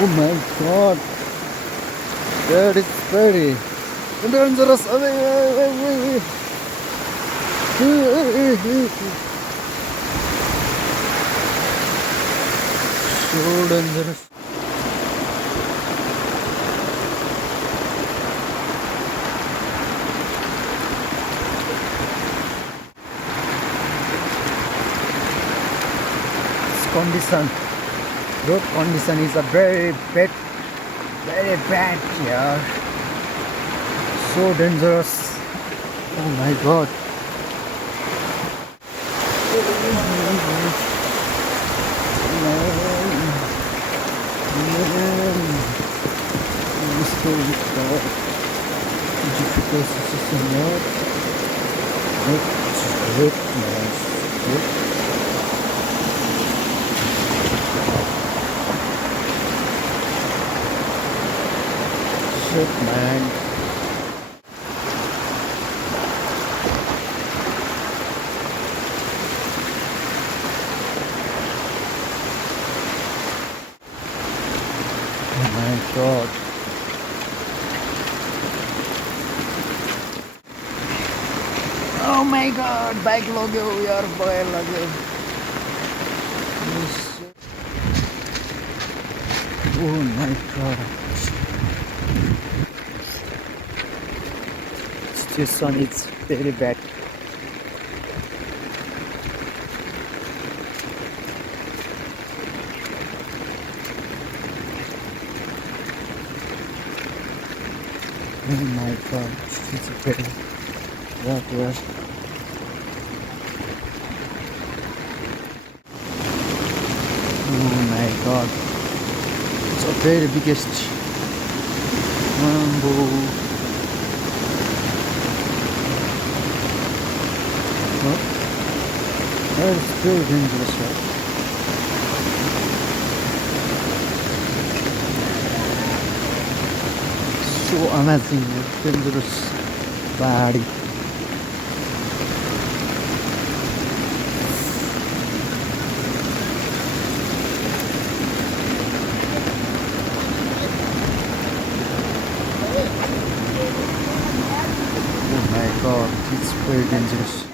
Oh my god, that is very dangerous. Wait. So dangerous. This condition, road condition is a very bad here. So dangerous. Oh my god. Shit, man. Oh my god. Oh my god, bike logyo yaar, boy logyo. Oh my god. Station is very bad. Oh my god, it's very bad here. Oh my god, it's a very biggest Mambo. That is very dangerous, right? So amazing, dangerous body. Oh my god, it's very dangerous.